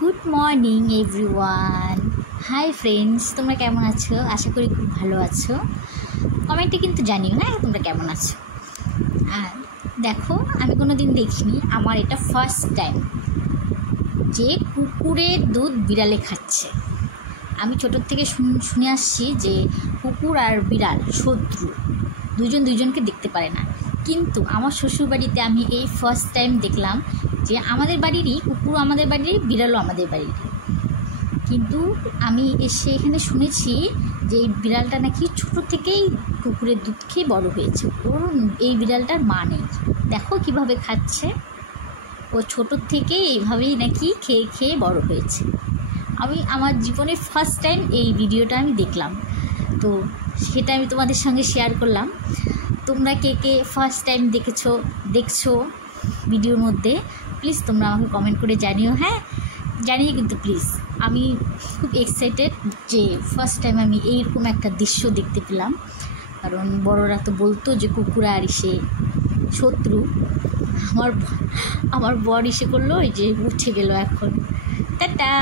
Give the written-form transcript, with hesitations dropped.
Good morning everyone. Hi friends, তোমরা কেমন আছো? আশা করি খুব ভালো আছো। কমেন্টে কিন্তু জানিও হ্যাঁ তোমরা কেমন আছো। আর দেখো, আমি কোনো দিন দেখিনি, আমার এটা ফার্স্ট টাইম যে কুকুরের দুধ বিড়ালে খাচ্ছে। আমি ছোটোর থেকে শুনে আসছি যে কুকুর আর বিড়াল শত্রু, দুজনকে দেখতে পারে না। কিন্তু আমার শ্বশুরবাড়িতে আমি এই ফার্স্ট টাইম দেখলাম যে আমাদের বাড়িরই কুকুর আমাদের বাড়ির, বিড়ালও আমাদের বাড়ির। কিন্তু আমি এসে এখানে শুনেছি যে এই বিড়ালটা নাকি ছোটো থেকেই কুকুরের দুধ খেয়ে বড়ো হয়েছে। ওর এই বিড়ালটার মা নেই, দেখো কিভাবে খাচ্ছে। ও ছোটোর থেকে এইভাবেই নাকি খেয়ে খেয়ে বড়ো হয়েছে। আমি আমার জীবনে ফার্স্ট টাইম এই ভিডিওটা আমি দেখলাম, তো সেটা আমি তোমাদের সঙ্গে শেয়ার করলাম। তোমরা কে কে ফার্স্ট টাইম দেখছো ভিডিওর মধ্যে, প্লিজ তোমরা আমাকে কমেন্ট করে জানিও। হ্যাঁ জানিয়ে কিন্তু প্লিজ, আমি খুব এক্সাইটেড যে ফার্স্ট টাইম আমি এইরকম একটা দৃশ্য দেখতে পেলাম। কারণ বড়রা তো বলতো যে কুকুর আর এসে শত্রু। আমার বর এসে করলো, ওই যে উঠে গেল এখন। টাটা।